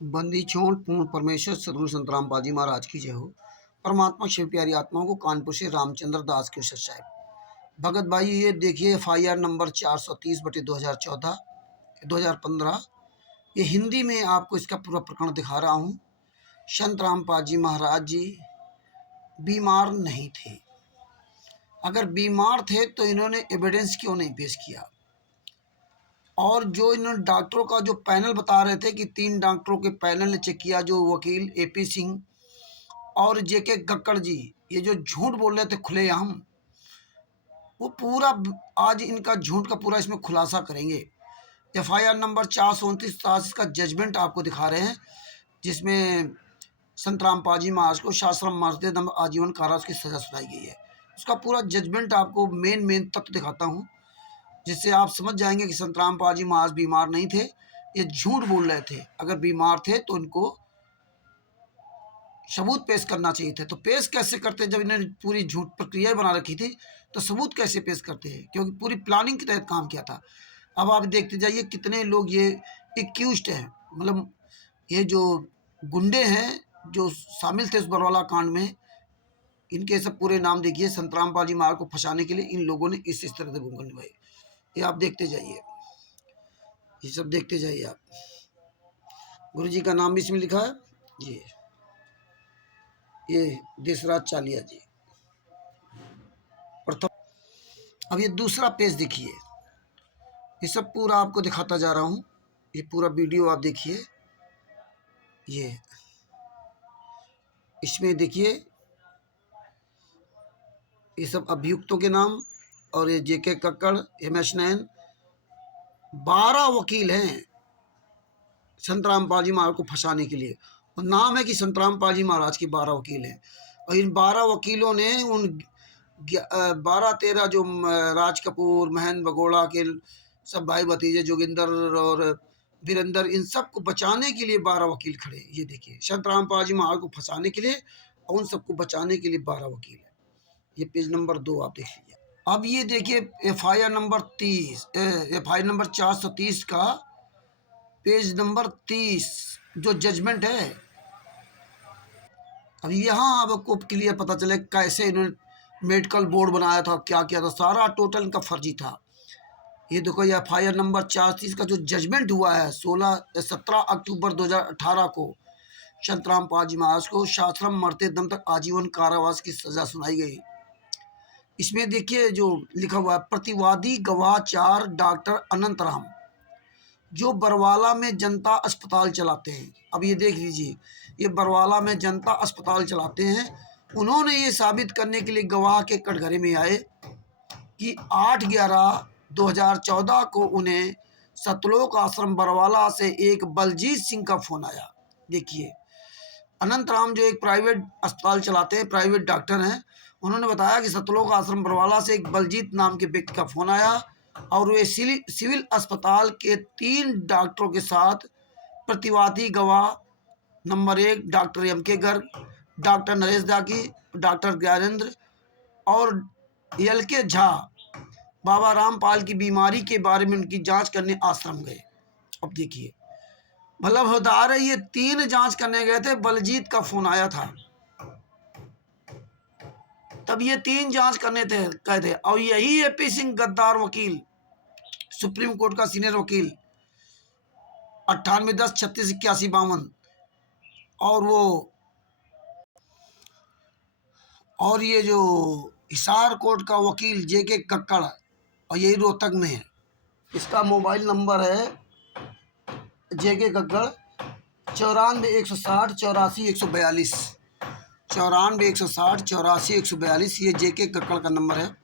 बंदी छोड़ पूर्ण परमेश्वर सदगुरु संत रामपाल जी महाराज की जय हो। परमात्मा शिव प्यारी आत्माओं को कानपुर से रामचंद्र दास के साहब भगत भाई, ये देखिए FIR नंबर 430/2014 2015। ये हिंदी में आपको इसका पूरा प्रकरण दिखा रहा हूँ। संत रामपाल जी महाराज जी बीमार नहीं थे। अगर बीमार थे तो इन्होंने एविडेंस क्यों नहीं पेश किया? और जो इन्होंने डॉक्टरों का जो पैनल बता रहे थे कि 3 डॉक्टरों के पैनल ने चेक किया, जो वकील AP सिंह और JK गक्कड़ जी, ये जो झूठ बोल रहे थे खुलेआम, वो पूरा आज इनका झूठ का पूरा इसमें खुलासा करेंगे। FIR नंबर 429 का जजमेंट आपको दिखा रहे हैं, जिसमें संत रामपाल जी महाराज को शास्त्रम मर्दे आजीवन कारावास की सजा सुनाई गई है। उसका पूरा जजमेंट आपको मेन तत्व दिखाता हूँ, जिससे आप समझ जाएंगे कि संत रामपाल जी महाराज बीमार नहीं थे, ये झूठ बोल रहे थे। अगर बीमार थे तो इनको सबूत पेश करना चाहिए थे। तो पेश कैसे करते? जब इन्होंने पूरी झूठ प्रक्रिया बना रखी थी तो सबूत कैसे पेश करते हैं? क्योंकि पूरी प्लानिंग के तहत काम किया था। अब आप देखते जाइए कितने लोग ये एक्यूज्ड हैं, मतलब ये जो गुंडे हैं जो शामिल थे उस बरवाला कांड में, इनके सब पूरे नाम देखिए। संत रामपाल जी महाराज को फंसाने के लिए इन लोगों ने इस तरह से भूमिका निभाई। ये आप देखते जाइए, ये सब देखते जाइए आप। गुरु जी का नाम भी इसमें लिखा है जी, ये देशराज चालिया जी प्रथम। अब ये दूसरा पेज देखिए, ये सब पूरा आपको दिखाता जा रहा हूँ। ये पूरा वीडियो आप देखिए। ये इसमें देखिए ये सब अभियुक्तों के नाम, और ये JK गक्कड़, MS नैन, 12 वकील हैं संत रामपाल जी महाराज को फंसाने के लिए। और नाम है कि संत रामपाल जी महाराज के 12 वकील हैं। और इन 12 वकीलों ने उन 12-13 जो राज कपूर, महेंद्र बगोड़ा के सब भाई भतीजे, जोगिंदर और वीरेंद्र, इन सब को बचाने के लिए 12 वकील खड़े। ये देखिए, संत रामपाल जी महाराज को फंसाने के लिए और उन सबको बचाने के लिए 12 वकील हैं। ये पेज नंबर 2 आप देख लीजिए। अब ये देखिए FIR नंबर 430 का पेज नंबर 30 जो जजमेंट है। अब यहाँ आपको क्लियर पता चले कैसे इन्होंने मेडिकल बोर्ड बनाया था, क्या किया था, सारा टोटल इनका फर्जी था। ये देखो, ये FIR नंबर 430 का जो जजमेंट हुआ है 17 अक्टूबर 2018 को संत रामपाल जी महाराज को शास्त्रम मरते दम तक आजीवन कारावास की सजा सुनाई गई। इसमें देखिए जो लिखा हुआ है, प्रतिवादी गवाह 4 डॉक्टर अनंत राम, जो बरवाला में जनता अस्पताल चलाते हैं। अब ये देख लीजिए, ये बरवाला में जनता अस्पताल चलाते हैं। उन्होंने ये साबित करने के लिए गवाह के कटघरे में आए कि 8/11/2014 को उन्हें सतलोक आश्रम बरवाला से एक बलजीत सिंह का फोन आया। देखिए, अनंत राम जो एक प्राइवेट अस्पताल चलाते हैं, प्राइवेट डॉक्टर हैं, उन्होंने बताया कि सतलोक आश्रम बरवाला से एक बलजीत नाम के व्यक्ति का फोन आया और वे सिविल अस्पताल के 3 डॉक्टरों के साथ प्रतिवादी गवाह number 1 doctor MK Garg, doctor Naresh दागी, डॉक्टर ज्ञानेंद्र और LK झा बाबा रामपाल की बीमारी के बारे में उनकी जांच करने आश्रम गए। अब देखिए, मतलब बता रहे ये 3 जांच करने गए थे, बलजीत का फोन आया था, तब ये 3 जांच करने थे गए थे। और यही AP सिंह गद्दार वकील, सुप्रीम कोर्ट का सीनियर वकील, 98-10-36-81-52, और ये जो हिसार कोर्ट का वकील JK गक्कड़, और यही रोहतक में है। इसका मोबाइल नंबर है JK गक्कड़ 94-160-84-142, 94-160-84-142। ये JK गक्कड़ का नंबर है।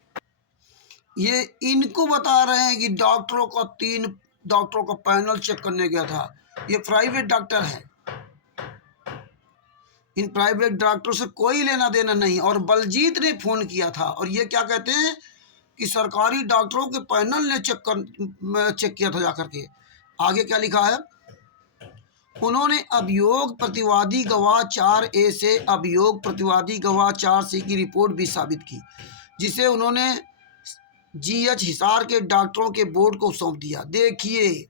ये इनको बता रहे हैं कि 3 डॉक्टरों का पैनल चेक करने गया था। ये प्राइवेट डॉक्टर है, इन प्राइवेट डॉक्टरों से कोई लेना देना नहीं। और बलजीत ने फोन किया था, और ये क्या कहते हैं कि सरकारी डॉक्टरों के पैनल ने चेक किया था जाकर के। आगे क्या लिखा है, उन्होंने अभियोग प्रतिवादी गवाह 4A से अभियोग प्रतिवादी गवाह 4C की रिपोर्ट भी साबित की, जिसे उन्होंने GH हिसार के डॉक्टरों के बोर्ड को सौंप दिया। देखिए,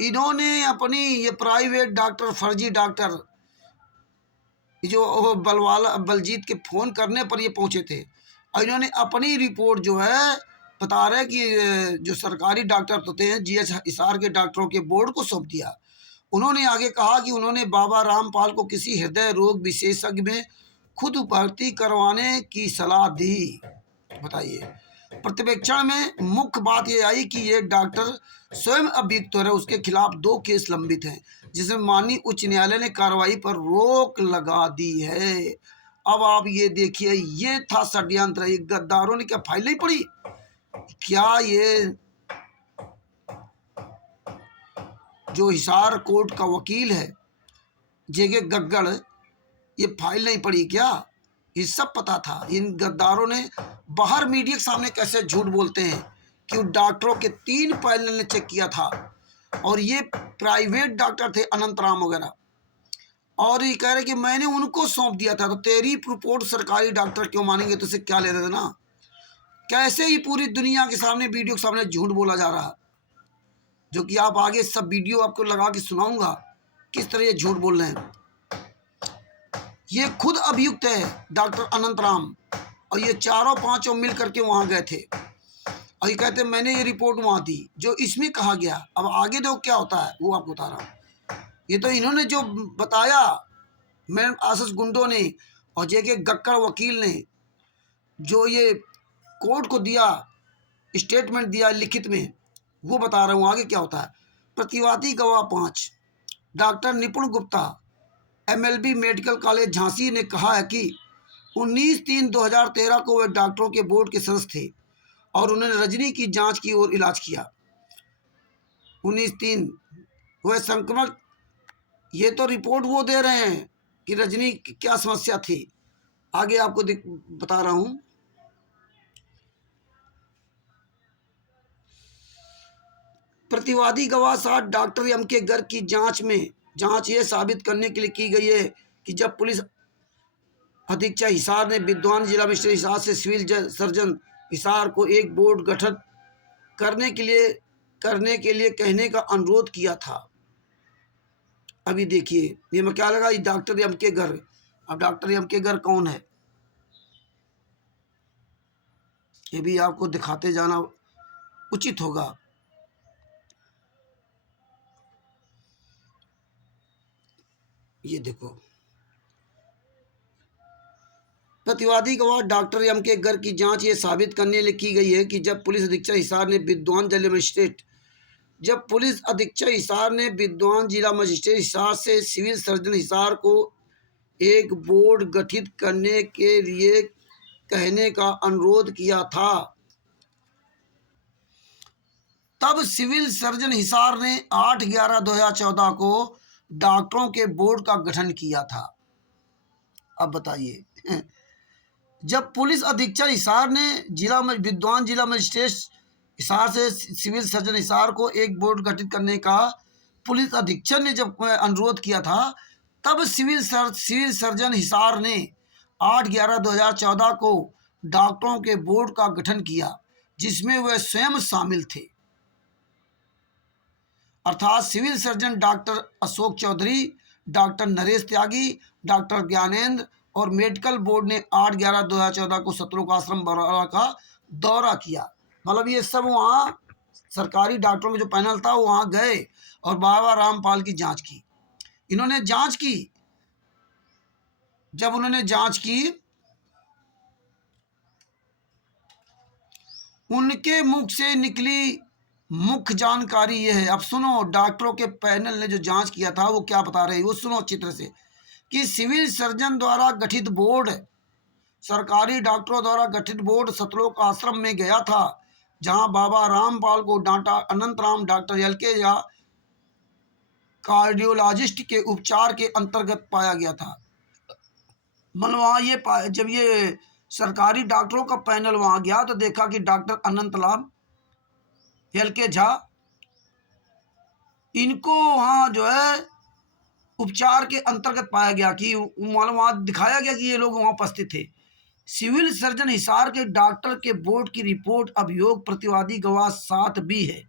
इन्होंने अपनी ये प्राइवेट डॉक्टर, फर्जी डॉक्टर, जो बलवाला बलजीत के फ़ोन करने पर ये पहुंचे थे, और इन्होंने अपनी रिपोर्ट जो है बता रहे कि जो सरकारी डॉक्टर होते हैं जीएच हिसार के डॉक्टरों के बोर्ड को सौंप दिया। उन्होंने आगे कहा कि उन्होंने बाबा रामपाल को किसी हृदय रोग विशेषज्ञ में खुद भर्ती करवाने की सलाह दी। बताइए, प्रतिवेक्षण में मुख्य बात यह आई कि ये डॉक्टर स्वयं अभियुक्त है, उसके खिलाफ 2 केस लंबित हैं, जिसमें माननीय उच्च न्यायालय ने कार्रवाई पर रोक लगा दी है। अब आप ये देखिए, ये था षड्यंत्र। ये गद्दारों ने क्या फाइल नहीं पढ़ी क्या? ये जो हिसार कोर्ट का वकील है जेके गग्गड़, ये फाइल नहीं पढ़ी क्या? ये सब पता था। इन गद्दारों ने बाहर मीडिया के सामने कैसे झूठ बोलते हैं कि डॉक्टरों के 3 पैनल ने चेक किया था, और ये प्राइवेट डॉक्टर थे अनंत राम वगैरह, और ये कह रहे कि मैंने उनको सौंप दिया था। तो तेरी रिपोर्ट सरकारी डॉक्टर क्यों मानेंगे? तो उसे क्या ले रहे थे ना? कैसे ही पूरी दुनिया के सामने, वीडियो के सामने झूठ बोला जा रहा है, जो कि आप आगे सब वीडियो आपको लगा के सुनाऊंगा किस तरह ये झूठ बोल रहे हैं। ये खुद अभियुक्त है डॉक्टर अनंत राम, और ये चारों पांचों मिल करके वहां गए थे, और ये कहते हैं मैंने ये रिपोर्ट वहां दी जो इसमें कहा गया। अब आगे देखो क्या होता है, वो आपको बता रहा हूँ। ये तो इन्होंने जो बताया, मैडम आशीष गुंडो ने और जेके गक्कड़ वकील ने जो ये कोर्ट को दिया, स्टेटमेंट दिया लिखित में, वो बता रहा हूँ आगे क्या होता है। प्रतिवादी गवाह 5 डॉक्टर निपुण Gupta, MLB medical college Jhansi ने कहा है कि 19/3/2013 को वे डॉक्टरों के बोर्ड के सदस्य थे और उन्होंने रजनी की जांच की और इलाज किया। 19/3 वह संक्रमण, ये तो रिपोर्ट वो दे रहे हैं कि रजनी की क्या समस्या थी। आगे आपको बता रहा हूं। प्रतिवादी गवाह 7 डॉक्टर एम के घर की जांच ये साबित करने के लिए की गई है कि जब पुलिस अधीक्षक हिसार ने विद्वान जिला मजिस्ट्रेट हिसार से सिविल सर्जन हिसार को एक बोर्ड गठन करने के लिए कहने का अनुरोध किया था। अभी देखिए, ये मैं क्या लगा, डॉक्टर एम के घर। अब डॉक्टर एम के घर कौन है, ये भी आपको दिखाते जाना उचित होगा। ये देखो, प्रतिवादी गवाह डॉक्टर एम के घर की जांच ये साबित करने के लिए की गई है कि जब पुलिस अधीक्षक हिसार ने विद्वान जिला मजिस्ट्रेट हिसार से सिविल सर्जन हिसार को एक बोर्ड गठित करने के लिए कहने का अनुरोध किया था, तब सिविल सर्जन हिसार ने 8/11/2014 को डॉक्टरों के बोर्ड का गठन किया था। अब बताइए, जब पुलिस अधीक्षक हिसार ने विद्वान जिला मजिस्ट्रेट हिसार से सिविल सर्जन हिसार को एक बोर्ड गठित करने का पुलिस अधीक्षक ने जब अनुरोध किया था, तब सिविल सर्जन हिसार ने 8/11/2014 को डॉक्टरों के बोर्ड का गठन किया, जिसमें वह स्वयं शामिल थे। अर्थात civil surgeon doctor Ashok Chaudhary, doctor Naresh Tyagi, doctor Gyanendra और मेडिकल बोर्ड ने 8/11/2014 को सतलोक आश्रम बरौला का दौरा किया। मतलब ये सब वहाँ सरकारी डॉक्टरों का जो पैनल था वहाँ गए और बाबा रामपाल की जांच की। इन्होंने जांच की। जब उन्होंने जांच की, उनके मुख से निकली मुख्य जानकारी यह है। अब सुनो, डॉक्टरों के पैनल ने जो जांच किया था वो क्या बता रहे हैं, वो सुनो चित्र से, कि सिविल सर्जन द्वारा गठित बोर्ड, सरकारी डॉक्टरों द्वारा गठित बोर्ड सतलोक आश्रम में गया था, जहां बाबा रामपाल को अनंत राम डॉक्टर एलके या कार्डियोलॉजिस्ट के उपचार के अंतर्गत पाया गया था। मतलब वहाँ जब ये सरकारी डॉक्टरों का पैनल वहां गया तो देखा कि डॉक्टर अनंत राम एलके झा, इनको वहाँ जो है उपचार के अंतर्गत पाया गया कि मालूम वहाँ दिखाया गया कि ये लोग वहाँ उपस्थित थे। सिविल सर्जन हिसार के डॉक्टर के बोर्ड की रिपोर्ट अभियोग प्रतिवादी गवाह 7 भी है।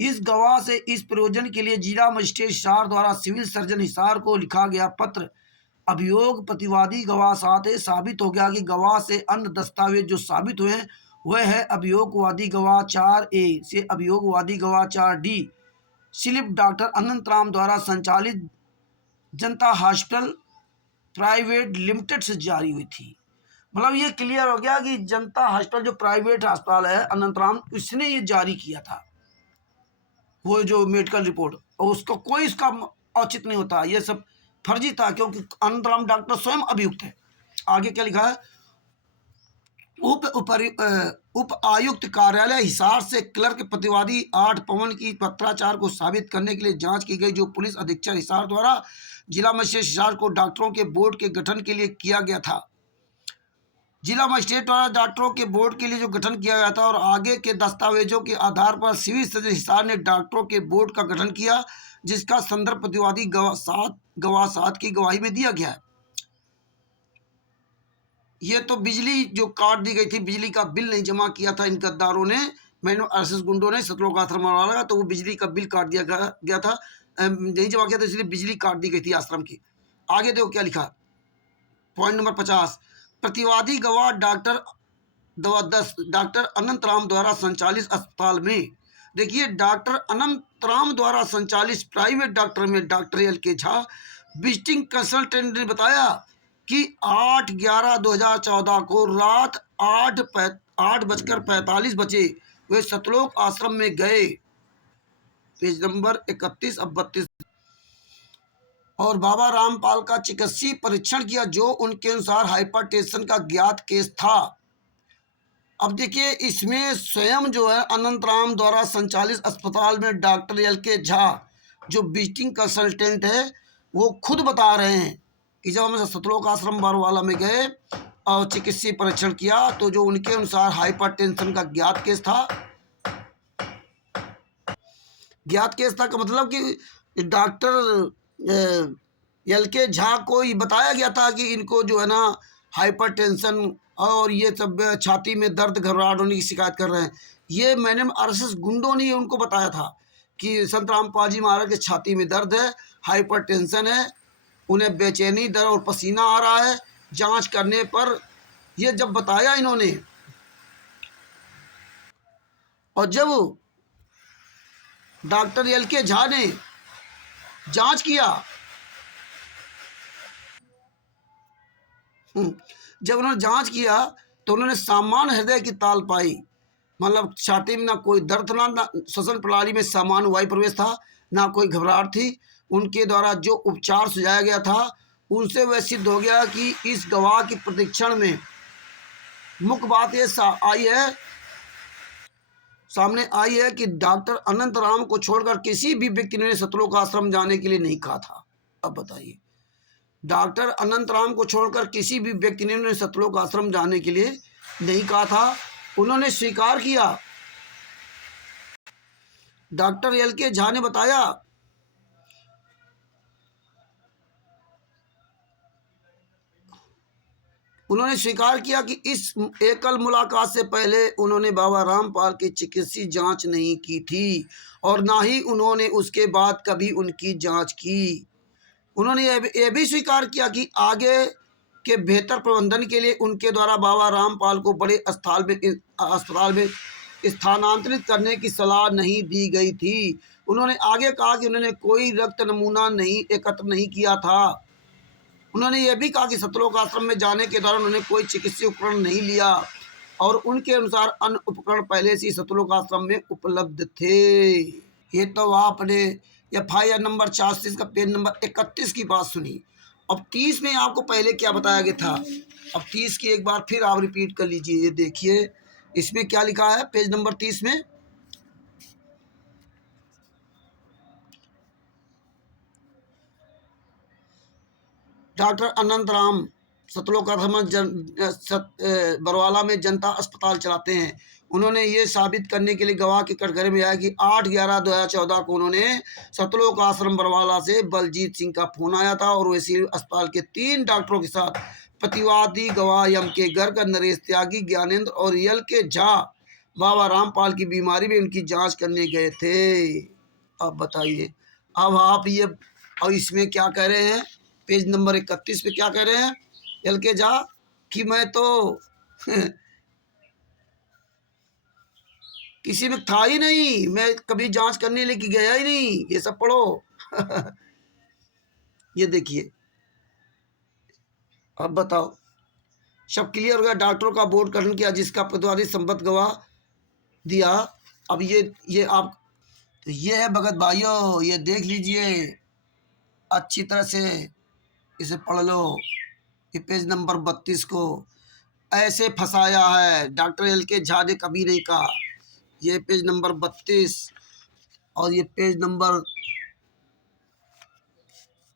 इस गवाह से इस प्रयोजन के लिए जिला मजिस्ट्रेट हिसार द्वारा सिविल सर्जन हिसार को लिखा गया पत्र अभियोग प्रतिवादी गवाह साथ साबित हो गया कि गवाह से अन्य दस्तावेज जो साबित हुए हैं वह है अभियोगवादी गवाह 4A से अभियोगवादी गवाह 4D स्लिप डॉक्टर अनंत राम द्वारा संचालित जनता हॉस्पिटल प्राइवेट लिमिटेड से जारी हुई थी। मतलब ये क्लियर हो गया कि जनता हॉस्पिटल जो प्राइवेट अस्पताल है अनंत राम, इसने ये जारी किया था वो जो मेडिकल रिपोर्ट, और उसका कोई इसका औचित्य नहीं होता, ये सब फर्जी था क्योंकि अनंत राम डॉक्टर स्वयं अभियुक्त है। आगे क्या लिखा है, उप आयुक्त कार्यालय हिसार से क्लर्क प्रतिवादी 8 पवन की पत्राचार को साबित करने के लिए जांच की गई, जो पुलिस अधीक्षक हिसार द्वारा जिला मजिस्ट्रेट हिसार को डॉक्टरों के बोर्ड के गठन के लिए किया गया था। जिला मजिस्ट्रेट द्वारा डॉक्टरों के बोर्ड के लिए जो गठन किया गया था और आगे के दस्तावेजों के आधार पर सिविल सर्जन हिसार ने डॉक्टरों के बोर्ड का गठन किया, जिसका संदर्भ प्रतिवादी गवाह 7 की गवाही में दिया गया है। ये तो बिजली जो काट दी गई थी, बिजली का बिल नहीं जमा किया था इन गद्दारों ने, मैंने आरएसएस गुंडों ने सतलोक आश्रम वाला, तो वो बिजली का बिल काट दिया गया था, नहीं जमा किया था, इसलिए बिजली काट दी गई थी आश्रम की। आगे देखो क्या लिखा, पॉइंट नंबर 50, प्रतिवादी गवाह डॉक्टर अनंत राम द्वारा संचालित अस्पताल में, देखिए डॉक्टर अनंत राम द्वारा संचालित प्राइवेट डॉक्टर में doctor LK. Jha visiting consultant ने बताया कि 8/11/2014 को रात 8:45 बजे वे सतलोक आश्रम में गए, पेज नंबर 31 अब 32, और बाबा रामपाल का चिकित्सीय परीक्षण किया, जो उनके अनुसार हाइपरटेंशन का ज्ञात केस था। अब देखिए इसमें स्वयं जो है अनंत राम द्वारा संचालित अस्पताल में डॉक्टर एल.के. झा जो विजिटिंग कंसल्टेंट है वो खुद बता रहे हैं कि जब हम सतलोक आश्रम बरवाला में गए और चिकित्सीय परीक्षण किया तो जो उनके अनुसार हाइपरटेंशन का ज्ञात केस था। ज्ञात केस था का मतलब कि डॉक्टर एल.के. झा को ही बताया गया था कि इनको जो है ना हाइपरटेंशन और ये सब छाती में दर्द घबराहट होने की शिकायत कर रहे हैं। ये मैंने आरएसएस गुंडों ने उनको बताया था कि संत रामपाल जी महाराज के छाती में दर्द है, हाइपरटेंशन है, उन्हें बेचैनी, दर्द और पसीना आ रहा है। जांच करने पर ये जब बताया इन्होंने, और जब डॉक्टर एल.के. झा ने जांच किया, जब उन्होंने जांच किया तो उन्होंने सामान्य हृदय की ताल पाई, मतलब छाती में ना कोई दर्द था, ना श्वसन प्रणाली में सामान्य वायु प्रवेश था, ना कोई घबराहट थी। उनके द्वारा जो उपचार सुझाया गया था उनसे वह सिद्ध हो गया कि इस गवाह की प्रशिक्षण में मुख्य बात ये सामने आई है कि डॉक्टर अनंत राम को छोड़कर किसी भी व्यक्ति ने सतलोक आश्रम जाने के लिए नहीं कहा था। अब बताइए, डॉक्टर अनंत राम को छोड़कर किसी भी व्यक्ति ने उन्हें सतलोक आश्रम जाने के लिए नहीं कहा था, उन्होंने स्वीकार किया। Doctor LK. झा ने बताया उन्होंने स्वीकार किया कि इस एकल मुलाकात से पहले उन्होंने बाबा रामपाल की चिकित्सीय जांच नहीं की थी और ना ही उन्होंने उसके बाद कभी उनकी जांच की। उन्होंने यह भी स्वीकार किया कि आगे के बेहतर प्रबंधन के लिए उनके द्वारा बाबा रामपाल को बड़े अस्पताल में स्थानांतरित करने की सलाह नहीं दी गई थी। उन्होंने आगे कहा कि उन्होंने कोई रक्त नमूना नहीं एकत्र नहीं किया था। उन्होंने यह भी कहा कि सतलोक आश्रम में जाने के दौरान उन्होंने कोई चिकित्सीय उपकरण नहीं लिया और उनके अनुसार अन्य उपकरण पहले से ही सतलोक आश्रम में उपलब्ध थे। ये तो आपने FIR नंबर 46 का पेज नंबर 31 की बात सुनी। अब 30 में आपको पहले क्या बताया गया था, अब 30 की एक बार फिर आप रिपीट कर लीजिए। ये देखिए इसमें क्या लिखा है, पेज नंबर 30 में डॉक्टर अनंत राम सतलोक आश्रम बरवाला में जनता अस्पताल चलाते हैं। उन्होंने ये साबित करने के लिए गवाह के कटघरे में आया कि 8/11/2014 को उन्होंने सतलोक आश्रम बरवाला से बलजीत सिंह का फोन आया था और वे सिविल अस्पताल के 3 डॉक्टरों के साथ प्रतिवादी गवाह एम.के. गर्ग, नरेश त्यागी, ज्ञानेंद्र और एल.के. झा बाबा रामपाल की बीमारी में उनकी जांच करने गए थे। अब बताइए, अब आप ये, और इसमें क्या कह रहे हैं, पेज नंबर 31 पे क्या कह रहे हैं, एल के झा कि मैं तो किसी में था ही नहीं, मैं कभी जांच करने लेके गया ही नहीं, ये सब पढ़ो। ये देखिए, अब बताओ, सब क्लियर हो गया। डॉक्टरों का बोर्ड गठन किया जिसका प्रतिवादी संबद्ध गवाह दिया। अब ये आप, तो ये है भगत भाइयों, ये देख लीजिए अच्छी तरह से, इसे पढ़ लो। ये पेज नंबर 32 को ऐसे फंसाया है डॉक्टर एल के झा ने कभी नहीं कहा। ये पेज नंबर 32 और ये पेज नंबर,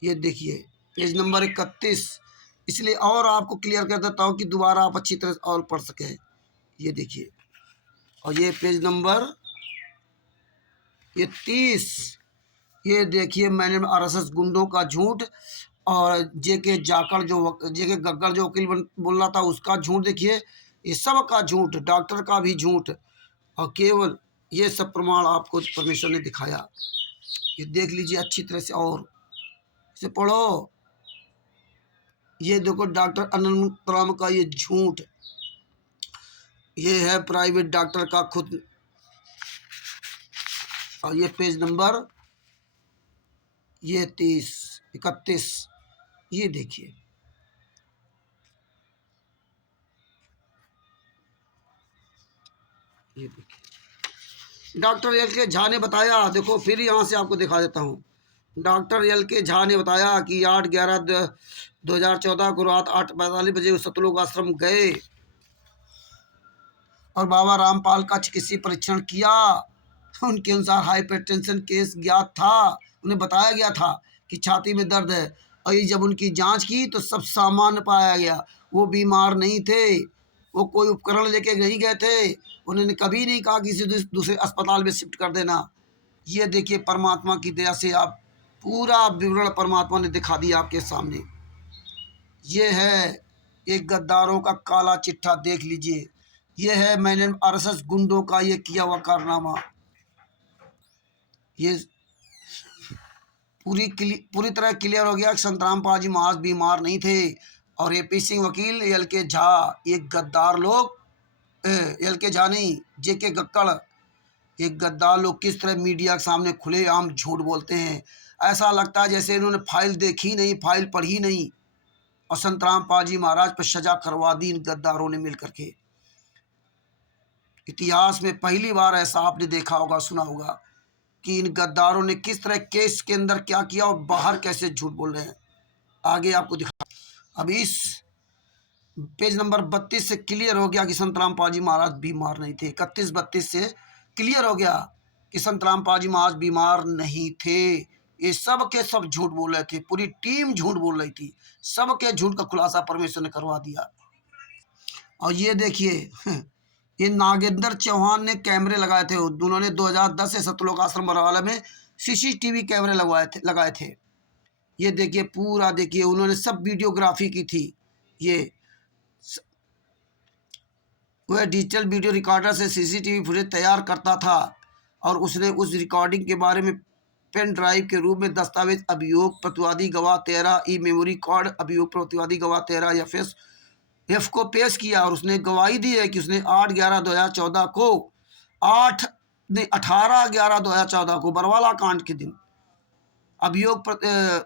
ये देखिए पेज नंबर 31। इसलिए और आपको क्लियर कर देता हूँ कि दोबारा आप अच्छी तरह से और पढ़ सकें। ये देखिए, और ये पेज नंबर ये 30, ये देखिए मैंने आरएसएस गुंडों का झूठ और जेके जाकड़ जो जेके गग्गड़ जो वकील बोल रहा था उसका झूठ। देखिए ये सब का झूठ, डॉक्टर का भी झूठ, और केवल ये सब प्रमाण आपको परमेश्वर ने दिखाया। ये देख लीजिए अच्छी तरह से और इसे पढ़ो। ये देखो डॉक्टर अनंत राम का ये झूठ, ये है प्राइवेट डॉक्टर का खुद। और ये पेज नंबर ये 30 31, ये देखिए, ये देखिए डॉक्टर एल के झा ने बताया। देखो फिर यहाँ से आपको दिखा देता हूँ। डॉक्टर एल के झा ने बताया कि 8/11/2014 को रात 8:45 बजे सतलोक आश्रम गए और बाबा रामपाल का चिकित्सीय परीक्षण किया। उनके अनुसार हाइपरटेंशन केस ज्ञात था। उन्हें बताया गया था कि छाती में दर्द है, और ये जब उनकी जांच की तो सब सामान्य पाया गया। वो बीमार नहीं थे, वो कोई उपकरण लेके नहीं गए थे। उन्होंने कभी नहीं कहा किसी दूसरे अस्पताल में शिफ्ट कर देना। ये देखिए परमात्मा की दया से आप पूरा विवरण परमात्मा ने दिखा दिया आपके सामने। ये है एक गद्दारों का काला चिट्ठा, देख लीजिए। ये है मैंने आरएसएस गुंडों का ये किया हुआ कारनामा। ये पूरी तरह क्लियर हो गया कि संतराम पाजी महाराज बीमार नहीं थे, और एपी सिंह वकील एल के झा ये गद्दार लोग, एल के झा नहीं जेके गक्कड़, एक गद्दार लोग किस तरह मीडिया के सामने खुलेआम झूठ बोलते हैं। ऐसा लगता है जैसे इन्होंने फाइल देखी नहीं, फाइल पढ़ी नहीं, और संतराम पाजी महाराज पर सजा करवा दी इन गद्दारों ने मिलकर के। इतिहास में पहली बार ऐसा आपने देखा होगा, सुना होगा कि इन गद्दारों ने किस तरह केस के अंदर क्या किया और बाहर कैसे झूठ बोल रहे हैं। आगे आपको दिखा। अब इस पेज नंबर 32 से क्लियर हो गया कि संतराम पाजी महाराज बीमार नहीं थे। 31-32 से क्लियर हो गया कि संतराम पाजी महाराज बीमार नहीं थे। ये सब के सब झूठ बोल रहे थे, पूरी टीम झूठ बोल रही थी। सब के झूठ का खुलासा परमेश्वर ने करवा दिया। और ये देखिए ये नागेंद्र चौहान ने कैमरे लगाए थे। उन्होंने 2010 से सतलोक आश्रम बरवाला में सीसीटीवी कैमरे लगाए थे। ये देखिए पूरा देखिए, उन्होंने सब वीडियोग्राफी की थी। ये वह डिजिटल वीडियो रिकॉर्डर से सीसीटीवी फुटेज तैयार करता था, और उसने उस रिकॉर्डिंग के बारे में पेन ड्राइव के रूप में दस्तावेज अभियोग प्रतिवादी गवाह 13 ई मेमोरी कार्ड अभियोग प्रतिवादी गवाह 13 एफ को पेश किया। और उसने गवाही दी है कि उसने 8/11/2014 को 18/11/2014 को बरवाला कांड के दिन अभियोग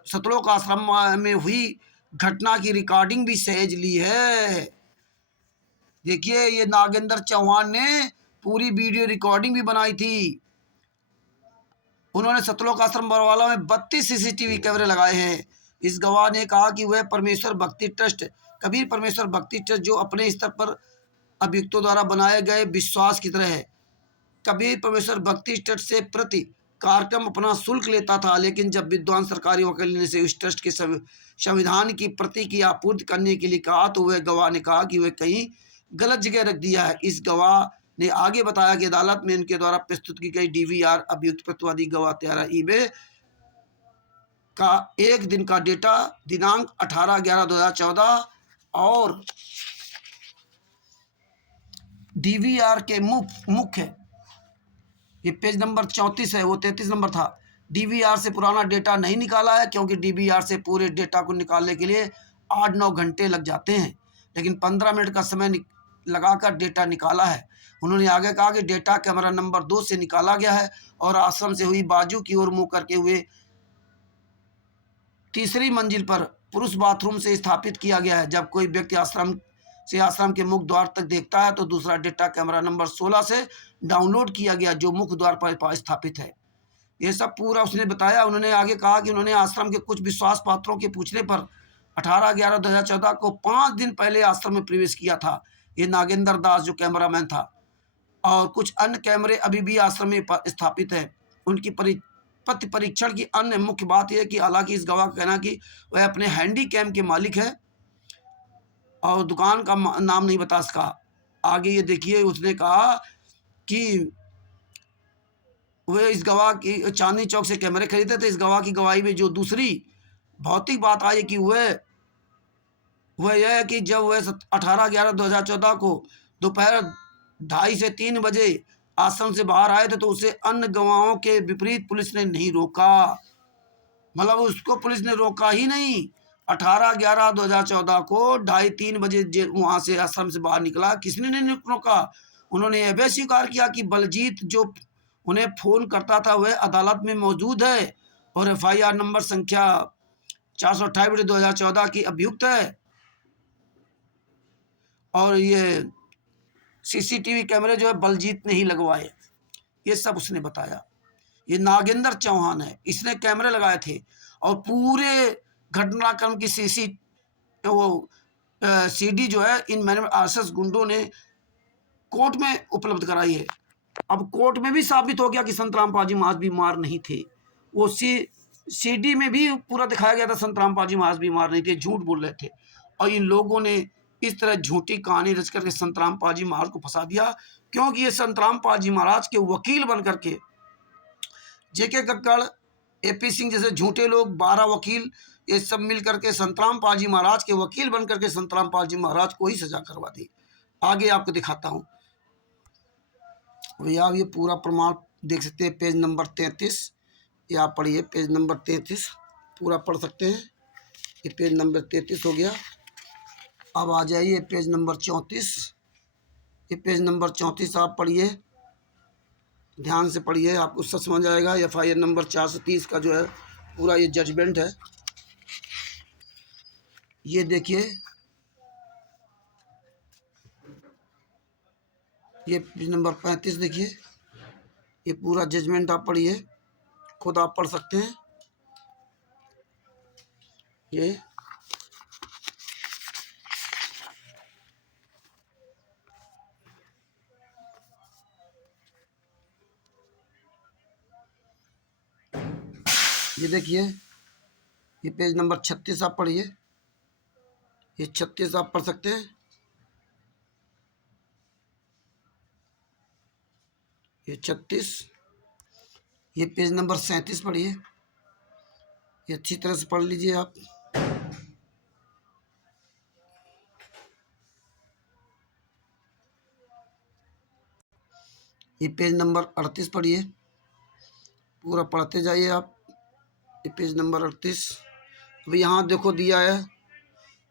सतलोक आश्रम में हुई घटना की रिकॉर्डिंग भी सहेज ली है। देखिए ये नागेंद्र चौहान ने पूरी वीडियो रिकॉर्डिंग भी बनाई थी। उन्होंने सतलोक आश्रम बरवाला में 32 सीसीटीवी कैमरे लगाए हैं। इस गवाह ने कहा कि वह परमेश्वर भक्ति ट्रस्ट, कबीर परमेश्वर भक्ति ट्रस्ट, जो अपने स्तर पर अभियुक्तों द्वारा बनाए गए विश्वास की तरह है, कबीर परमेश्वर भक्ति ट्रस्ट से प्रति कार्यक्रम अपना शुल्क लेता था। लेकिन जब विद्वान सरकारी वकील ने से इस ट्रस्ट के संविधान की प्रति की आपूर्ति करने के लिए कहा, तो वह गवाह ने कहा कि वह कहीं गलत जगह रख दिया है। इस गवाह ने आगे बताया कि अदालत में उनके द्वारा प्रस्तुत की गई डीवीआर अभियुक्त प्रतिवादी गवाह 13 ईबे का एक दिन का डेटा दिनांक 18/11/2014 और डीवीआर के मुख्य, ये पेज नंबर 34 है, वो 33 नंबर था। डीवीआर से पुराना डेटा नहीं निकाला है क्योंकि डीवीआर से पूरे डेटा को निकालने के लिए 8-9 घंटे लग जाते हैं, लेकिन 15 मिनट का समय लगाकर डेटा निकाला है। उन्होंने आगे कहा कि डेटा कैमरा नंबर 2 से निकाला गया है और आश्रम से हुई बाजू की ओर मुंह करके हुए तीसरी मंजिल पर पुरुष बाथरूम से स्थापित किया गया है। जब कोई व्यक्ति आश्रम के मुख्य द्वार तक देखता है तो दूसरा डेटा कैमरा नंबर 16 से डाउनलोड किया गया जो मुख्य द्वार पर स्थापित है। ये सब पूरा उसने बताया। उन्होंने आगे कहा कि उन्होंने आश्रम के कुछ विश्वास पात्रों के पूछने पर 18/11/2014 को 5 दिन पहले आश्रम में प्रवेश किया था। ये नागेंद्र दास जो कैमरामैन था, और कुछ अन्य कैमरे अभी भी आश्रम में स्थापित है। उनकी पति परीक्षण की अन्य मुख्य बात यह है कि हालांकि इस गवाह का कहना कि वह अपने हैंडी कैम के मालिक है और दुकान का नाम नहीं बता सका। आगे ये देखिए, उसने कहा कि वह इस गवाह की चांदनी चौक से कैमरे खरीदे थे। इस गवाह की गवाही में जो दूसरी भौतिक बात आई कि वह यह है कि जब वह 18/11/2014 को दोपहर 2:30 से 3 बजे आश्रम से बाहर आए थे तो उसे अन्य गवाहों के विपरीत पुलिस ने नहीं रोका। मतलब उसको पुलिस ने रोका ही नहीं। 18/11/2014 को 2:30-3 बजे वहां से आश्रम से बाहर निकला, किसने नहीं रोका। उन्होंने यह भी स्वीकार किया कि बलजीत जो उन्हें फोन करता था वह अदालत में मौजूद है और FIR नंबर संख्या 428/2014 की अभियुक्त है। और ये CCTV कैमरे जो है बलजीत ने ही लगवाए, ये सब उसने बताया। ये नागेंद्र चौहान है, इसने कैमरे लगाए थे और पूरे घटनाक्रम की CD जो है इन मैंने RSS गुंडों ने कोर्ट में उपलब्ध कराई है। अब कोर्ट में भी साबित हो गया कि संतराम पाजी महाराज बीमार नहीं थे। वो CD में भी पूरा दिखाया गया था संतराम पाजी महाराज बीमार नहीं थे, झूठ बोल रहे थे। और इन लोगों ने इस तरह झूठी कहानी रच करके संतराम पाजी महाराज को फंसा दिया, क्योंकि ये संतराम पाजी महाराज के वकील बन करके JK कक्कड़, AP सिंह जैसे झूठे लोग, 12 वकील, ये सब मिल करके संतराम पाजी महाराज के वकील बन करके संतराम पाजी महाराज को ही सजा करवा दी। आगे आपको दिखाता हूँ भैया, ये पूरा प्रमाण देख सकते हैं, पेज नंबर 33, ये आप पढ़िए, पेज नंबर 33 पूरा पढ़ सकते हैं। ये पेज नंबर 33 हो गया। अब आ जाइए पेज नंबर 34। ये पेज नंबर 34 आप पढ़िए, ध्यान से पढ़िए, आपको सब समझ आएगा। FIR नंबर 430 का जो है पूरा ये जजमेंट है। ये देखिए, ये पेज नंबर 35 देखिए, ये पूरा जजमेंट आप पढ़िए, खुद आप पढ़ सकते हैं। ये देखिए, ये पेज नंबर 36 आप पढ़िए, ये 36 आप पढ़ सकते हैं। ये 36, ये पेज नंबर 37 पढ़िए, ये अच्छी तरह से पढ़ लीजिए आप। ये पेज नंबर 38 पढ़िए, पूरा पढ़ते जाइए आप। ये पेज नंबर 38। अब यहाँ देखो दिया है,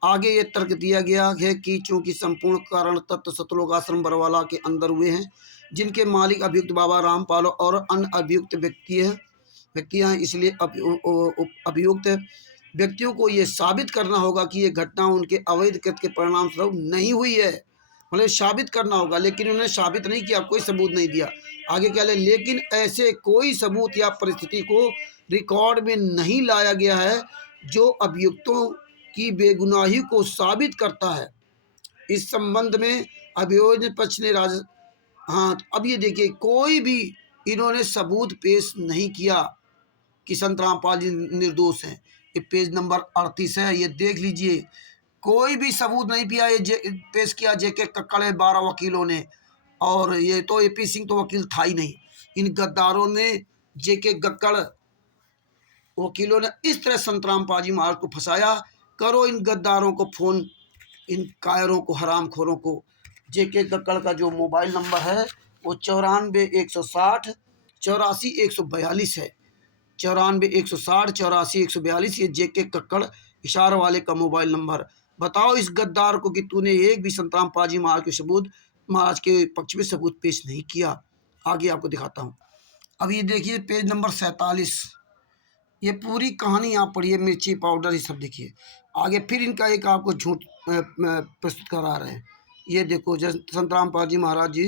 आगे ये तर्क दिया गया है कि चूंकि संपूर्ण कारण तत्व सतलोक आश्रम बरवाला के अंदर हुए हैं, जिनके मालिक अभियुक्त बाबा रामपाल और अन्य अभियुक्त व्यक्तियां हैं, इसलिए अभियुक्त व्यक्तियों को ये साबित करना होगा कि ये घटना उनके अवैध कृत्य के परिणाम स्वरूप नहीं हुई है। मतलब साबित करना होगा, लेकिन उन्होंने साबित नहीं किया, कोई सबूत नहीं दिया। आगे क्या है, लेकिन ऐसे कोई सबूत या परिस्थिति को रिकॉर्ड में नहीं लाया गया है जो अभियुक्तों की बेगुनाही को साबित करता है। इस संबंध में अभियोजन पक्ष ने हाँ, अब ये देखिए, कोई भी इन्होंने सबूत पेश नहीं किया कि संतराम पाल जी निर्दोष हैं। ये पेज नंबर 38 है, ये देख लीजिए, कोई भी सबूत नहीं पिया ये पेश किया JK कक्कड़ 12 वकीलों ने, और ये तो AP सिंह तो वकील था ही नहीं। इन गद्दारों ने, JK कक्कड़ वकीलों ने इस तरह संतराम पाजी महाराज को फंसाया। करो इन गद्दारों को फोन, इन कायरों को, हरामखोरों को, जेके कक्कड़ का जो मोबाइल नंबर है वो 94 160 84 142 है। 94 160 84 142, ये जेके कक्कड़ इशारा वाले का मोबाइल नंबर। बताओ इस गद्दार को कि तूने एक भी संतराम पाजी महाराज के पक्ष में सबूत पेश नहीं किया। आगे आपको दिखाता हूँ। अब ये देखिए पेज नंबर 47, ये पूरी कहानी आप पढ़िए, मिर्ची पाउडर ये सब देखिए। आगे फिर इनका एक आपको झूठ प्रस्तुत करा रहे हैं। ये देखो, जब संतराम पाजी महाराज जी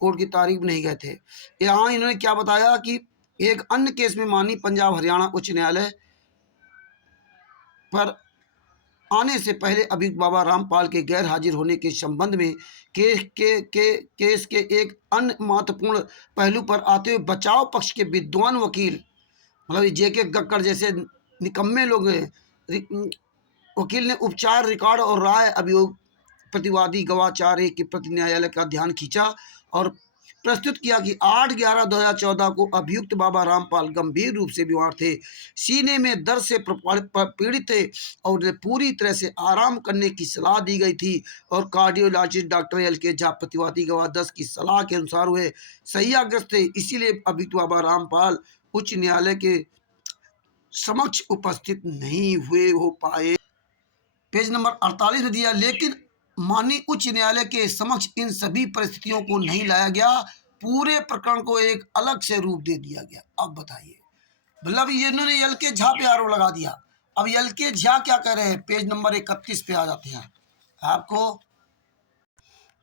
कोर्ट की तारीख में नहीं गए थे, यहाँ इन्होंने क्या बताया कि एक अन्य केस में मानी पंजाब हरियाणा उच्च न्यायालय पर आने से पहले अभियुक्त बाबा रामपाल के गैर हाजिर होने के संबंध में केस के एक अन्य महत्वपूर्ण पहलू पर आते हुए बचाव पक्ष के विद्वान वकील, मतलब जेके कक्कड़ जैसे निकम्मे लोग वकील ने उपचार रिकॉर्ड और राय अभियोग प्रतिवादी गवाह 4A के प्रति न्यायालय का ध्यान खींचा और प्रस्तुत किया कि 8/11/2014 को अभियुक्त बाबा रामपाल गंभीर रूप से बीमार थे, सीने में दर्द से पीड़ित थे और पूरी तरह से आराम करने की सलाह दी गई थी और कार्डियोलॉजिस्ट डॉक्टर LK झा प्रतिवादी गवाह 10 की सलाह के अनुसार हुए सहियाग्रस्त थे। इसीलिए अभियुक्त बाबा रामपाल उच्च न्यायालय के समक्ष उपस्थित नहीं हुए हो पाए। पेज नंबर 48 में दिया, लेकिन माननीय उच्च न्यायालय के समक्ष इन सभी परिस्थितियों को नहीं लाया गया, पूरे प्रकरण को एक अलग से रूप दे दिया गया। अब बताइए, मतलब ये इन्होंने LK झा पे आरोप लगा दिया। अब LK झा क्या कह रहे हैं, पेज नंबर 31 पे आ जाते हैं आपको।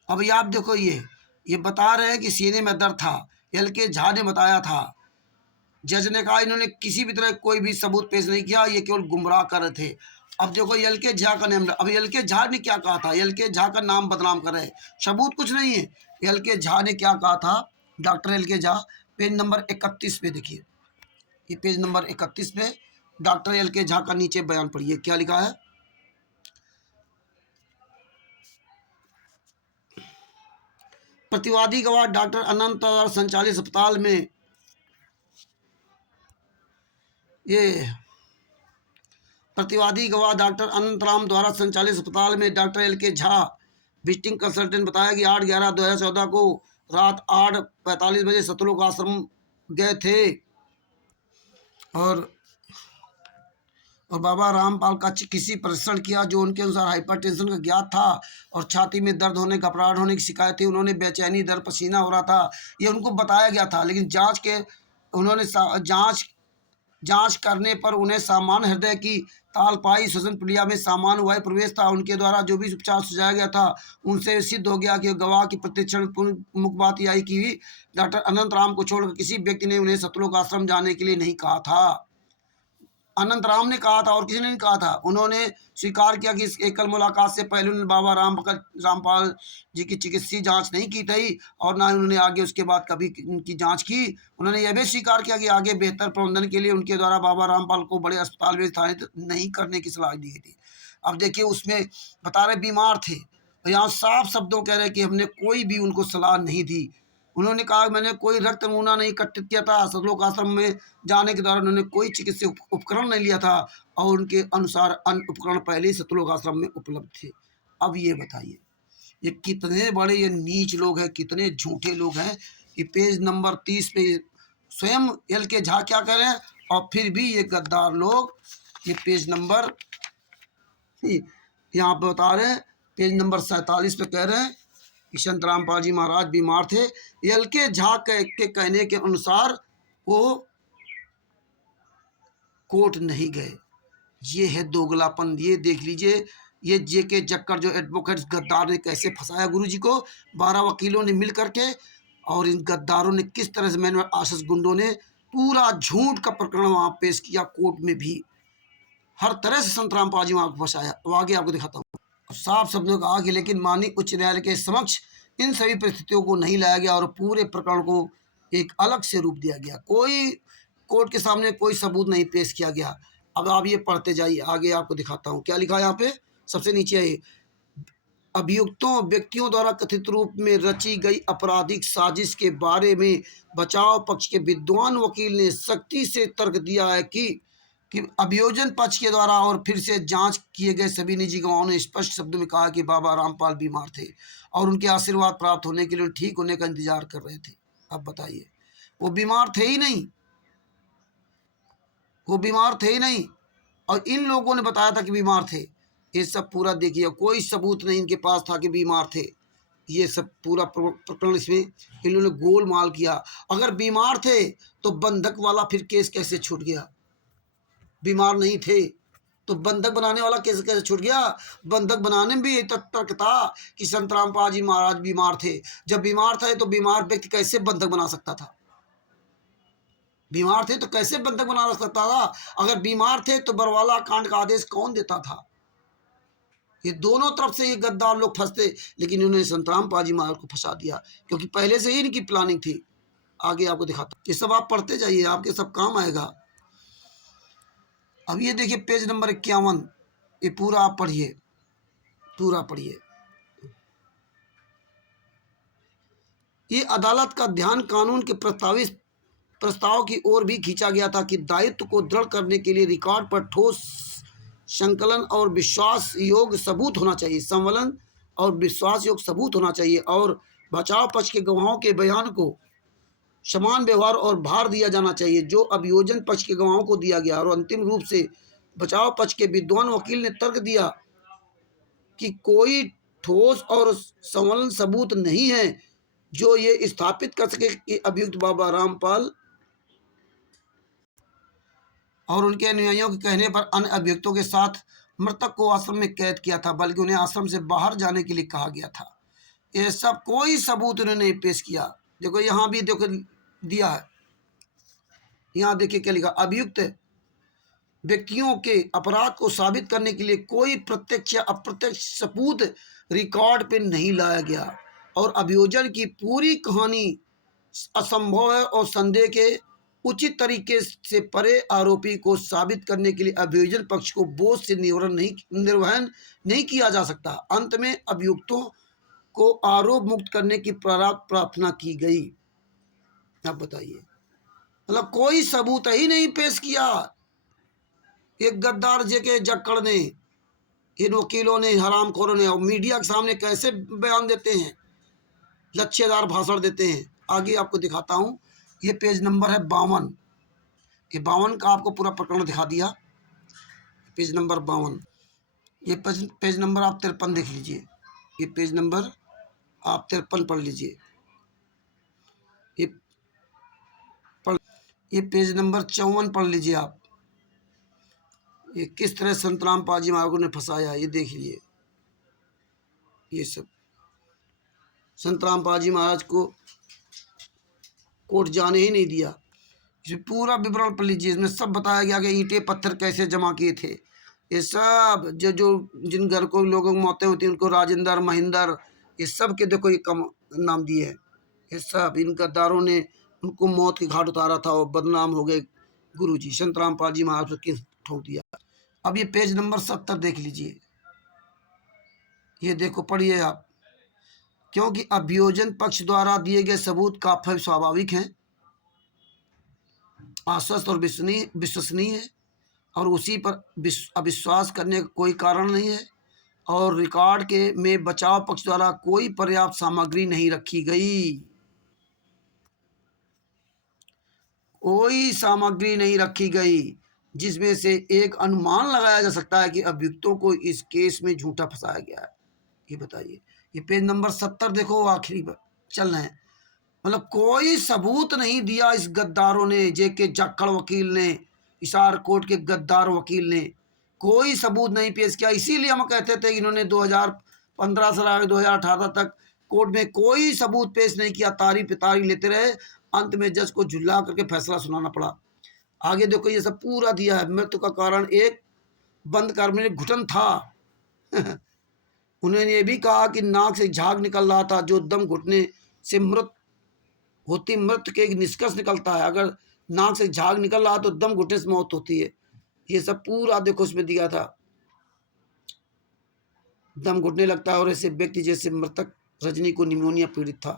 अब ये आप देखो, ये बता रहे हैं कि सीने में दर्द था, LK झा ने बताया था। जज ने कहा इन्होंने किसी भी तरह कोई भी सबूत पेश नहीं किया, ये केवल गुमराह कर रहे थे। अब देखो LK झा का नाम, अब LK झा ने क्या कहा था, LK झा का नाम बदनाम कर रहे हैं, सबूत कुछ नहीं है। LK झा ने क्या कहा था, doctor LK Jha, page number 31 पे देखिए, ये पेज नंबर 31 पे डॉक्टर LK झा का नीचे बयान पढ़िए, क्या लिखा है। प्रतिवादी गवाह डॉक्टर अनंत संचालित अस्पताल में ये प्रतिवादी गवाह डॉक्टर अनंतराम द्वारा संचालित अस्पताल में doctor LK Jha visiting consultant बताया कि 8/11/2014 को रात 8:45 बजे सतलोक आश्रम गए थे और बाबा रामपाल का चिकित्सीय परीक्षण किया, जो उनके अनुसार हाइपरटेंशन का ज्ञात था और छाती में दर्द होने, घबराहट होने की शिकायत थी। उन्होंने बेचैनी, दर्द, पसीना हो रहा था, ये उनको बताया गया था। लेकिन उन्होंने जांच करने पर उन्हें सामान्य हृदय की ताल पाई, श्वसन प्रक्रिया में सामान्य वायु प्रवेश था। उनके द्वारा जो भी उपचार सुझाया गया था उनसे सिद्ध हो गया कि गवाह की प्रत्यक्षण मुख्य बात यह आई कि डॉक्टर अनंत राम को छोड़कर किसी व्यक्ति ने उन्हें सतलोक आश्रम जाने के लिए नहीं कहा था। अनंत राम ने कहा था और किसी ने नहीं कहा था। उन्होंने स्वीकार किया कि इस एकल मुलाकात से पहले उन्होंने बाबा रामपाल जी की चिकित्सीय जांच नहीं की थी और ना उन्होंने आगे उसके बाद कभी उनकी जांच की। उन्होंने यह भी स्वीकार किया कि आगे बेहतर प्रबंधन के लिए उनके द्वारा बाबा रामपाल को बड़े अस्पताल में स्थानांतरित नहीं करने की सलाह दी गई थी। अब देखिए, उसमें बता रहे बीमार थे, यहाँ साफ शब्दों कह रहे कि हमने कोई भी उनको सलाह नहीं दी। उन्होंने कहा मैंने कोई रक्त नमूना नहीं एकत्रित किया था, सतलोक आश्रम में जाने के दौरान उन्होंने कोई चिकित्सीय उपकरण नहीं लिया था और उनके अनुसार अन्य उपकरण पहले ही सतलोक आश्रम में उपलब्ध थे। अब ये बताइए, ये कितने बड़े ये नीच लोग हैं, कितने झूठे लोग हैं कि पेज नंबर 30 पे स्वयं LK झा क्या कह रहे हैं और फिर भी ये गद्दार लोग ये पेज नंबर यहाँ पर बता रहे हैं, पेज नंबर 47 पे कह रहे हैं कि संत रामपाल जी महाराज बीमार थे। LK झा के कहने के अनुसार वो कोर्ट नहीं गए। ये है दोगलापन। ये देख लीजिए, ये जेके जक्कर जो एडवोकेट गद्दार ने कैसे फंसाया गुरुजी को, 12 वकीलों ने मिल करके, और इन गद्दारों ने किस तरह से, मैंने आशीष गुंडों ने पूरा झूठ का प्रकरण वहाँ पेश किया कोर्ट में भी, हर तरह से संत रामपाल जी वहाँ फंसाया। तो आगे आपको दिखाता हूँ। साफ शब्दों में कहा कि लेकिन माननीय उच्च न्यायालय के समक्ष इन सभी परिस्थितियों को नहीं लाया गया और पूरे प्रकरण को एक अलग से रूप दिया गया। कोई कोर्ट के सामने कोई सबूत नहीं पेश किया गया। अब आप ये पढ़ते जाइए, आगे आपको दिखाता हूँ क्या लिखा है यहाँ पे। सबसे नीचे है, अभियुक्तों व्यक्तियों द्वारा कथित रूप में रची गई आपराधिक साजिश के बारे में बचाव पक्ष के विद्वान वकील ने सख्ती से तर्क दिया है कि कि अभियोजन पक्ष के द्वारा और फिर से जांच किए गए सभी निजी गवाहों ने स्पष्ट शब्दों में कहा कि बाबा रामपाल बीमार थे और उनके आशीर्वाद प्राप्त होने के लिए ठीक होने का इंतजार कर रहे थे। अब बताइए, वो बीमार थे ही नहीं, वो बीमार थे ही नहीं, और इन लोगों ने बताया था कि बीमार थे। ये सब पूरा देखिए, कोई सबूत नहीं इनके पास था कि बीमार थे। ये सब पूरा प्रकरण इसमें इन्होंने गोलमाल किया। अगर बीमार थे तो बंधक वाला फिर केस कैसे छूट गया? बीमार नहीं थे तो बंधक बनाने वाला केस कैसे छूट गया? बंधक बनाने में भी ये तर्क था कि संत रामपाल जी महाराज बीमार थे। जब बीमार थे तो बीमार व्यक्ति कैसे बंधक बना सकता था? बीमार थे तो कैसे बंधक बना सकता था? अगर बीमार थे तो बरवाला कांड का आदेश कौन देता था? ये दोनों तरफ से ये गद्दार लोग फंसते, लेकिन इन्होंने संत रामपाल जी महाराज को फंसा दिया, क्योंकि पहले से ही इनकी प्लानिंग थी। आगे आपको दिखाता, ये सब आप पढ़ते जाइए, आपके सब काम आएगा। अब ये देखिए पेज नंबर 51, ये पूरा आप पढ़िए, पूरा पढ़िए। ये अदालत का ध्यान कानून के प्रस्ताव की ओर भी खींचा गया था कि दायित्व को दृढ़ करने के लिए रिकॉर्ड पर ठोस संकलन और विश्वास योग्य सबूत होना चाहिए, संवलन और विश्वास योग्य सबूत होना चाहिए, और बचाव पक्ष के गवाहों के बयान को समान व्यवहार और भार दिया जाना चाहिए जो अभियोजन पक्ष के गवाहों को दिया गया। और अंतिम रूप से बचाव पक्ष के विद्वान वकील ने तर्क दिया कि कोई ठोस और संवलन सबूत नहीं है जो ये स्थापित कर सके कि अभियुक्त बाबा रामपाल और उनके अनुयायियों के कहने पर अन्य अभियुक्तों के साथ मृतक को आश्रम में कैद किया था, बल्कि उन्हें आश्रम से बाहर जाने के लिए कहा गया था। ये सब कोई सबूत उन्होंने नहीं पेश किया। देखो यहाँ भी देखो दिया है, यहाँ देखिए क्या लिखा, अभियुक्त व्यक्तियों के अपराध को साबित करने के लिए कोई प्रत्यक्ष या अप्रत्यक्ष सबूत रिकॉर्ड पे नहीं लाया गया, और अभियोजन की पूरी कहानी असंभव है और संदेह के उचित तरीके से परे आरोपी को साबित करने के लिए अभियोजन पक्ष को बोझ से निर्वहन नहीं किया जा सकता। अंत में अभियुक्तों को आरोप मुक्त करने की प्रार्थना की गई। अब बताइए, मतलब कोई सबूत ही नहीं पेश किया। एक गद्दार जेके जक्कड़ ने, इन वकीलों ने, हरामखोरों ने, और मीडिया के सामने कैसे बयान देते हैं, लच्छेदार भाषण देते हैं। आगे आपको दिखाता हूँ, ये पेज नंबर है 52, ये 52 का आपको पूरा प्रकरण दिखा दिया। पेज नंबर 52, ये पेज नंबर आप 53 देख लीजिए, ये पेज नंबर आप 53 पढ़ लीजिए। ये पेज नंबर 54 पढ़ लीजिए आप। ये किस तरह संत रामपाल जी महाराज ने फंसाया, ये देख लीजिए। ये सब संत रामपाल जी महाराज को कोर्ट जाने ही नहीं दिया। इसमें पूरा विवरण पढ़ लीजिए, इसमें सब बताया गया कि ईंटें पत्थर कैसे जमा किए थे। ये सब जो जिन घर को लोगों की मौतें होती हैं उनको राजेंद्र महेंद्र, ये सब के देखो ये कम नाम दिए हैं। ये सब इन गद्दारों ने उनको मौत के घाट उतारा था और बदनाम हो गए गुरुजी संत रामपाल जी महाराज को केस ठोक दिया। अब ये पेज नंबर 70 देख लीजिए, ये देखो पढ़िए आप। क्योंकि अभियोजन पक्ष द्वारा दिए गए सबूत काफी स्वाभाविक हैं, आश्वस्त और विश्वसनीय है, और उसी पर अविश्वास करने का कोई कारण नहीं है, और रिकॉर्ड के में बचाव पक्ष द्वारा कोई पर्याप्त सामग्री नहीं रखी गई, कोई सामग्री नहीं रखी गई जिसमें से एक अनुमान लगाया जा सकता है कि अभियुक्तों को इस केस में झूठा फंसाया गया है। ये बताइए, ये पेज नंबर 70 देखो, आखिरी पर चल रहे हैं। मतलब कोई सबूत नहीं दिया इस गद्दारों ने, जेके जक्कड़ वकील ने, हिसार कोर्ट के गद्दार वकील ने कोई सबूत नहीं पेश किया। इसीलिए हम कहते थे कि इन्होंने 2015 से लेकर 2018 तक कोर्ट में कोई सबूत पेश नहीं किया, तारी पे तारी लेते रहे, अंत में जज को झुल्ला करके फैसला सुनाना पड़ा। आगे देखो ये सब पूरा दिया है। मृत्यु का कारण एक बंद कर्मी ने घुटन था। उन्होंने ये भी कहा कि नाक से झाग निकल रहा था, जो दम घुटने से मृत्यु के निष्कर्ष निकलता है। अगर नाक से झाग निकल रहा तो दम घुटने से मौत होती है। ये सब पूरा देखो उसमें दिया था, दम घुटने लगता है और ऐसे व्यक्ति जैसे मृतक रजनी को निमोनिया पीड़ित था।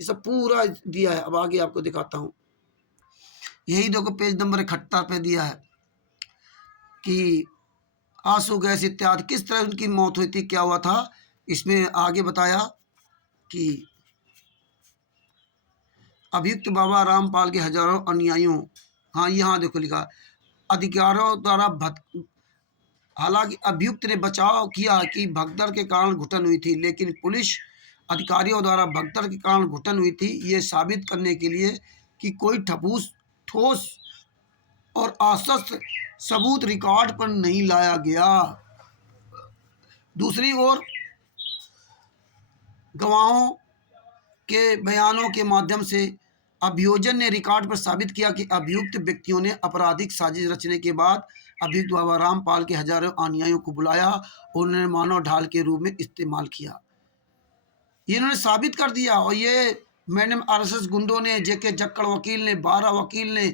ये सब पूरा दिया है। अब आगे आपको दिखाता हूँ, यही देखो पेज नंबर 71 पे दिया है। कि आंसू गैस इत्यादि किस तरह उनकी मौत हुई थी, क्या हुआ था, इसमें आगे बताया कि अभियुक्त बाबा रामपाल के हजारों अनुयायियों, हाँ यहाँ देखो लिखा, अधिकारियों द्वारा हालांकि अभियुक्त ने बचाव किया कि भगदड़ के कारण घुटन हुई थी, लेकिन पुलिस अधिकारियों द्वारा भगदड़ के कारण घुटन हुई थी ये साबित करने के लिए कि कोई ठोस और आश्वस्त सबूत रिकॉर्ड पर नहीं लाया गया। दूसरी ओर गवाहों के बयानों के माध्यम से अभियोजन ने रिकॉर्ड पर साबित किया कि अभियुक्त व्यक्तियों ने आपराधिक साजिश रचने के बाद अभियुक्त बाबा रामपाल के हजारों अनुयायियों को बुलाया और उन्हें मानव ढाल के रूप में इस्तेमाल किया। इन्होंने साबित कर दिया। और ये मैडम आरएसएस गुंडों ने, जेके जक्कड़ वकील ने, 12 वकील ने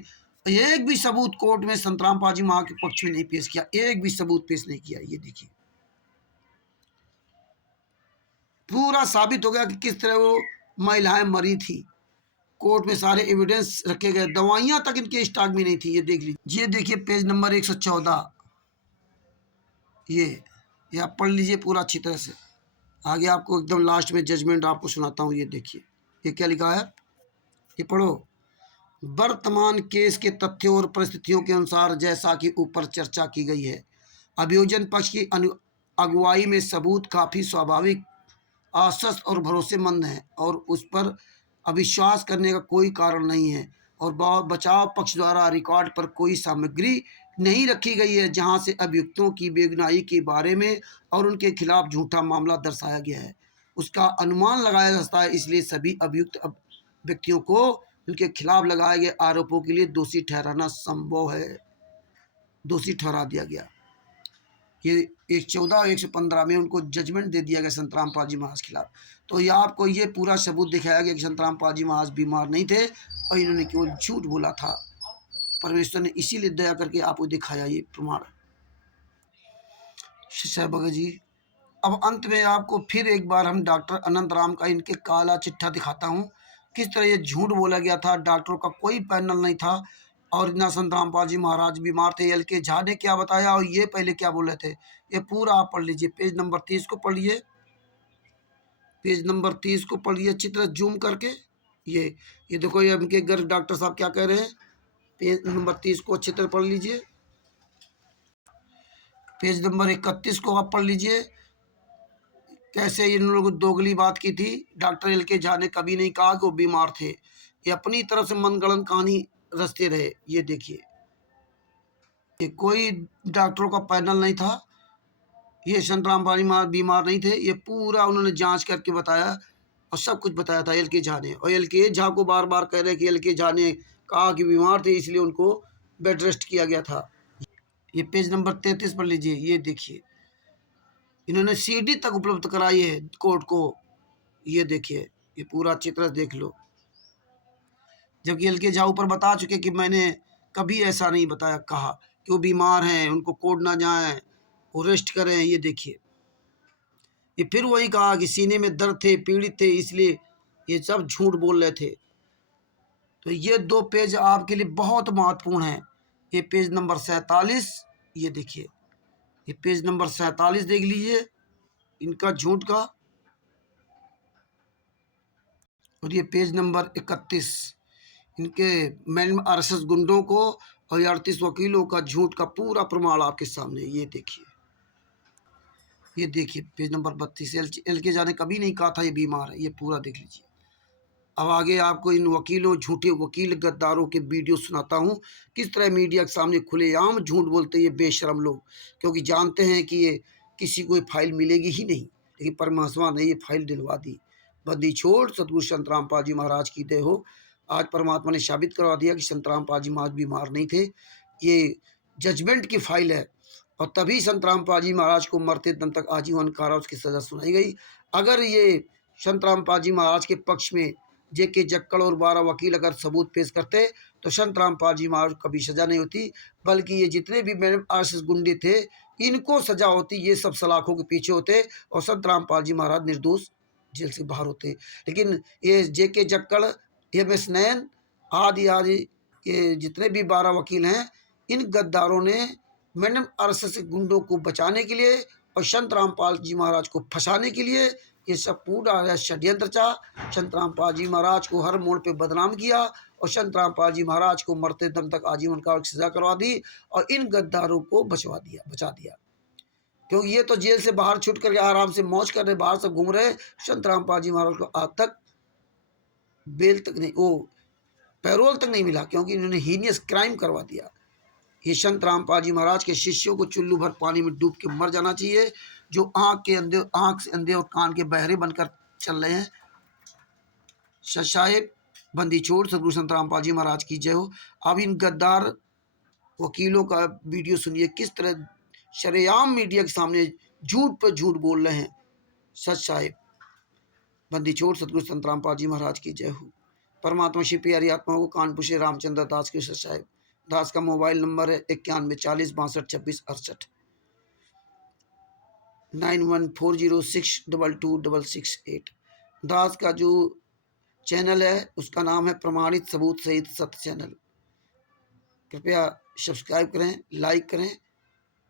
एक भी सबूत कोर्ट में संतराम पाजी मां के पक्ष में नहीं पेश किया, एक भी सबूत पेश नहीं किया। ये देखिए पूरा साबित हो गया कि किस तरह वो महिलाएं मरी थी। कोर्ट में सारे एविडेंस रखे गए, दवाइयां तक इनके स्टॉक में नहीं थी। ये देख लीजिए, ये देखिए पेज नंबर 114, ये आप पढ़ लीजिए पूरा अच्छी तरह से। आगे आपको एकदम लास्ट में जजमेंट आपको सुनाता हूँ। ये देखिए ये क्या लिखा है, ये पढ़ो। वर्तमान केस के तथ्यों और परिस्थितियों के अनुसार जैसा कि ऊपर चर्चा की गई है, अभियोजन पक्ष की अगुवाई में सबूत काफ़ी स्वाभाविक, आश्वस्त और भरोसेमंद हैं और उस पर अविश्वास करने का कोई कारण नहीं है। और बचाव पक्ष द्वारा रिकॉर्ड पर कोई सामग्री नहीं रखी गई है जहां से अभियुक्तों की बेगुनाही के बारे में और उनके खिलाफ झूठा मामला दर्शाया गया है, उसका अनुमान लगाया जा सकता है। इसलिए सभी अभियुक्त व्यक्तियों को उनके खिलाफ लगाए गए आरोपों के लिए दोषी ठहराना संभव है, दोषी ठहरा दिया गया। ये 114 और 115 में उनको जजमेंट दे दिया गया संतराम पाजी महाराज खिलाफ। तो ये आपको ये पूरा सबूत दिखाया गया कि संतराम पाजी महाराज बीमार नहीं थे और इन्होंने केवल झूठ बोला था। परमेश्वर ने इसीलिए दया करके आपको दिखाया ये प्रमाण। साहब भगत जी, अब अंत में आपको फिर एक बार हम डॉक्टर अनंत राम का इनके काला चिट्ठा दिखाता हूँ, किस तरह ये झूठ बोला गया था। डॉक्टरों का कोई पैनल नहीं था और इतना संत रामपाल जी महाराज बीमार थे। एल के झा ने क्या बताया और ये पहले क्या बोले थे, ये पूरा आप पढ़ लीजिए। पेज नंबर 30 को पढ़िए, पेज नंबर 30 को पढ़िए अच्छी तरह जूम करके। ये देखो ये उनके गर्भ डॉक्टर साहब क्या कह रहे हैं। पेज नंबर 30 को अच्छी तरह पढ़ लीजिए। पेज नंबर 31 को आप पढ़ लीजिए। कैसे इन लोगों दोगली बात की थी। डॉक्टर एल के झा ने कभी नहीं कहा कि वो बीमार थे, ये अपनी तरफ से मनगढ़ंत कहानी रचते रहे। ये देखिए ये कोई डॉक्टरों का पैनल नहीं था, ये संतराम पाजी महाराज बीमार नहीं थे, ये पूरा उन्होंने जांच करके बताया और सब कुछ बताया था एल के झा ने। और एल के झा को बार बार कह रहे कि एल के झा ने कहा कि बीमार थे इसलिए उनको बेड रेस्ट किया गया था। ये पेज नंबर 33 पर लीजिए। ये देखिए इन्होंने सीडी तक उपलब्ध कराई है कोर्ट को। ये देखिए ये पूरा अच्छी तरह देख लो। जबकि एल के झा ऊपर बता चुके कि मैंने कभी ऐसा नहीं बताया, कहा कि वो बीमार हैं, उनको कोर्ट ना जाएं, वो रेस्ट करें। ये देखिए ये फिर वही कहा कि सीने में दर्द थे, पीड़ित थे, इसलिए ये सब झूठ बोल रहे थे। तो ये 2 पेज आपके लिए बहुत महत्वपूर्ण है। ये पेज नंबर 47, ये देखिए ये पेज नंबर 47 देख लीजिए इनका झूठ का। और ये पेज नंबर 31 इनके मैन आरएसएस गुंडों को और 38 वकीलों का झूठ का पूरा प्रमाण आपके सामने। ये देखिए पेज नंबर 32। एल के जाने कभी नहीं कहा था ये बीमार है, ये पूरा देख लीजिए। अब आगे आपको इन वकीलों, झूठे वकील गद्दारों के वीडियो सुनाता हूँ, किस तरह मीडिया के सामने खुलेआम झूठ बोलते ये बेशरम लोग, क्योंकि जानते हैं कि ये किसी को फाइल मिलेगी ही नहीं। लेकिन परमात्मा ने ये फाइल दिलवा दी। बंदी छोड़ सतगुरु संत रामपाल जी महाराज की दया हो। आज परमात्मा ने साबित करवा दिया कि संत रामपाल जी महाराज बीमार नहीं थे। ये जजमेंट की फाइल है और तभी संत रामपाल जी महाराज को मरते दम तक आजीवन कारावास की सज़ा सुनाई गई। अगर ये संत रामपाल जी महाराज के पक्ष में जेके जक्कड़ और 12 वकील अगर सबूत पेश करते तो संत रामपाल जी महाराज को कभी सज़ा नहीं होती, बल्कि ये जितने भी मैडम आरएसएस गुंडे थे इनको सज़ा होती। ये सब सलाखों के पीछे होते और संत रामपाल जी महाराज निर्दोष जेल से बाहर होते। लेकिन ये जेके जक्कड़, एम.एस. नयन आदि आदि ये जितने भी 12 वकील हैं, इन गद्दारों ने मैंने आरएसएस के गुंडों को बचाने के लिए और संत रामपाल जी महाराज को फंसाने के लिए ये सब पूरा षड्यंत्र था। संत रामपाल जी महाराज को हर मोड़ पे बदनाम किया और संत रामपाल जी महाराज को मरते दम तक आजीवन कारावास की सजा करवा दी और इन गद्दारों को बचा दिया। क्योंकि ये तो जेल से बाहर छूट करके आराम से मौज कर रहे, बाहर से घूम रहे। संत रामपाल जी महाराज को आज तक बेल तक नहीं, वो पैरोल तक नहीं मिला, क्योंकि इन्होंने हीनियस क्राइम करवा दिया। ये संत रामपाल जी महाराज के शिष्यों को चुल्लू भर पानी में डूब के मर जाना चाहिए, जो आंख से अंधे और कान के बहरे बनकर चल रहे हैं। सच साहेब, बंदी छोड़, सदगुरु संत रामपाल जी महाराज की जय हो। अब इन गद्दार वकीलों का वीडियो सुनिए, किस तरह शरेआम मीडिया के सामने झूठ पर झूठ बोल रहे हैं। सच साहेब, बंदी छोड़, सदगुरु संत रामपाल जी महाराज की जय हो। परमात्मा श्री प्यारी आत्माओं को कानपुर से रामचंद्र दास के सच साहेब। दास का मोबाइल नंबर है 9140622668, 9140622668। दास का जो चैनल है उसका नाम है प्रमाणित सबूत सहित सत्य चैनल। कृपया सब्सक्राइब करें, लाइक करें,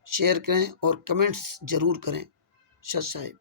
शेयर करें और कमेंट्स जरूर करें। सच साहिब।